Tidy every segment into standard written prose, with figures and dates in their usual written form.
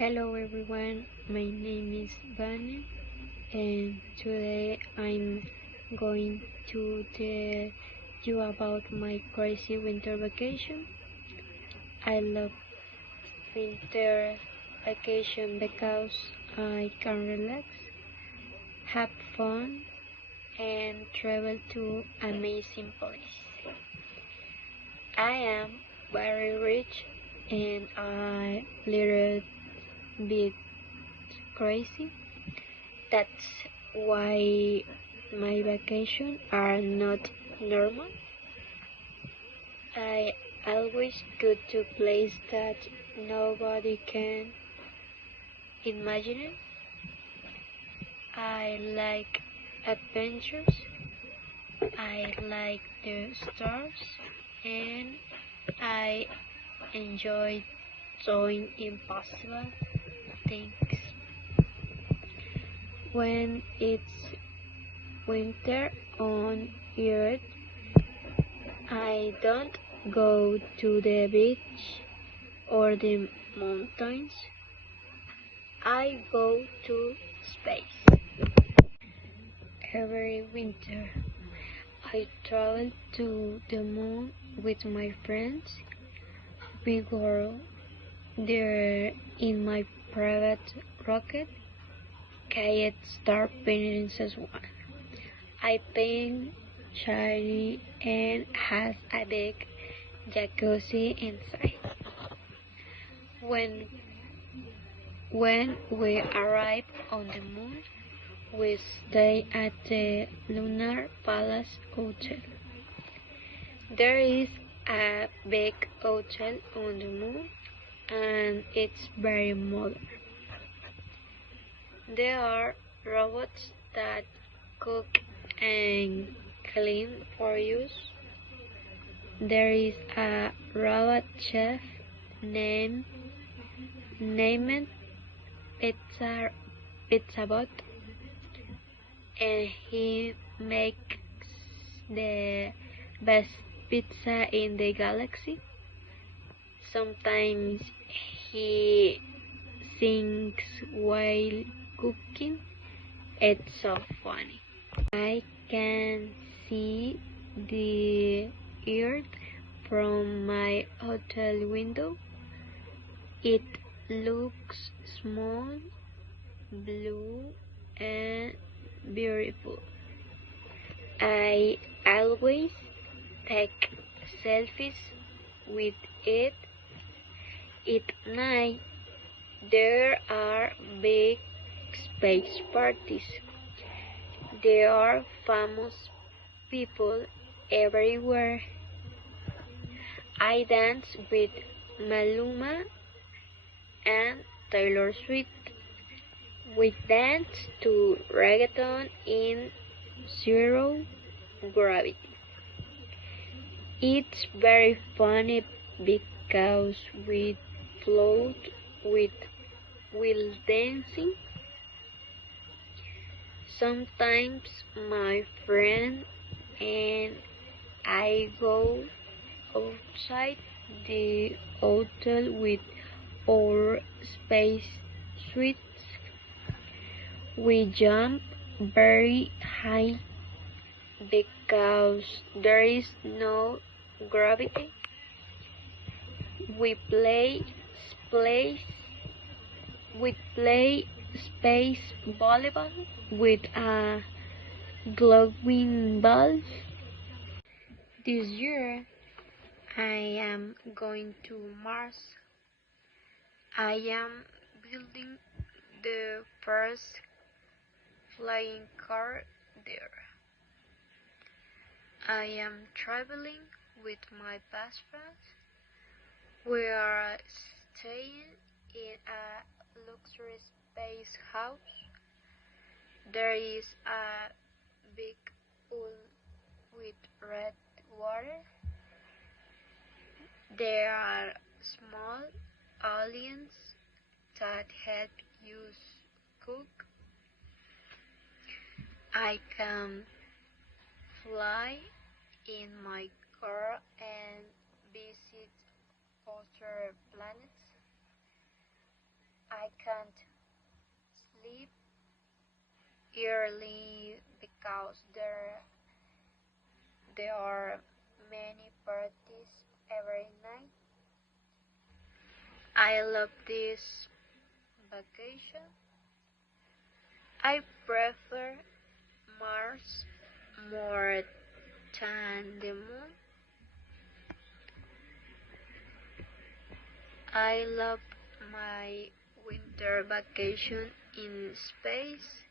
Hello everyone, my name is Vane and today I'm going to tell you about my crazy winter vacation. I love winter vacation because I can relax, have fun and travel to amazing places. I am very rich and a little bit crazy. That's why my vacations are not normal. I always go to places that nobody can imagine. I like adventures. I like the stars and I enjoy doing impossible things. When it's winter on Earth, I don't go to the beach or the mountains. I go to space. Every winter, I travel to the moon with my friends. We go there in my private rocket, Kayak Star Princess One. I paint shiny and has a big jacuzzi inside. When when we arrive on the moon, we stay at the Lunar Palace Hotel. There is a big hotel on the moon and it's very modern. There are robots that cook and clean for you. There is a robot chef named Pizzabot, and he makes the best pizza in the galaxy. Sometimes he sings while cooking. It's so funny. I can see the earth from my hotel window. It looks small, blue, and beautiful. I always take selfies with it. At night, there are big space parties. There are famous people everywhere. I dance with Maluma and Taylor Swift. We dance to reggaeton in zero gravity. It's very funny because we float with while dancing. Sometimes my friend and I go outside the hotel with our space suits. We jump very high because there is no gravity. We place we play space volleyball with a glowing ball. This year I am going to Mars. I am building the first flying car there. I am traveling with my best friend. We are staying in a luxury space house. There is a big pool with red water. There are small aliens that help you cook. I can fly in my car and visit other planets. I can't sleep early because there are many parties every night. I love this vacation. I prefer Mars more than the moon. I love my winter vacation in space.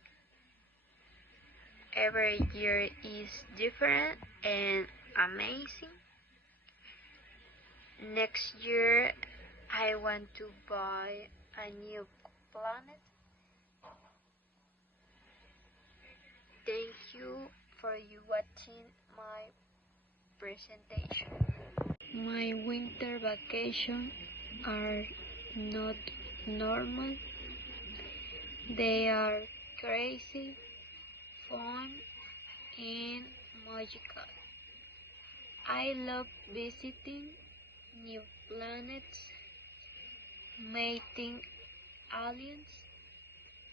Every year is different and amazing. Next year, I want to buy a new planet. Thank you for you watching my presentation. My winter vacation are not normal. They are crazy, fun, and magical. I love visiting new planets, meeting aliens,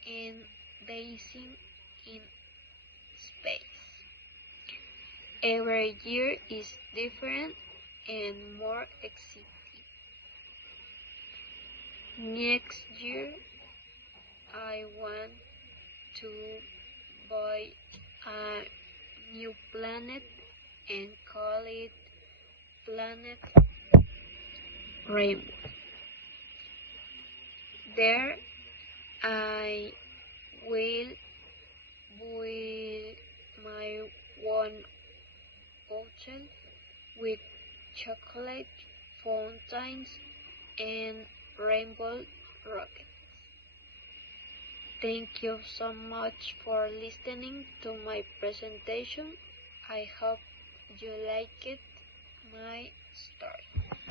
and dancing in space. Every year is different and more exciting. Next year, I want to buy a new planet and call it Planet Rainbow. There, I will build my own hotel with chocolate fountains and rainbow rockets. Thank you so much for listening to my presentation. I hope you liked my story.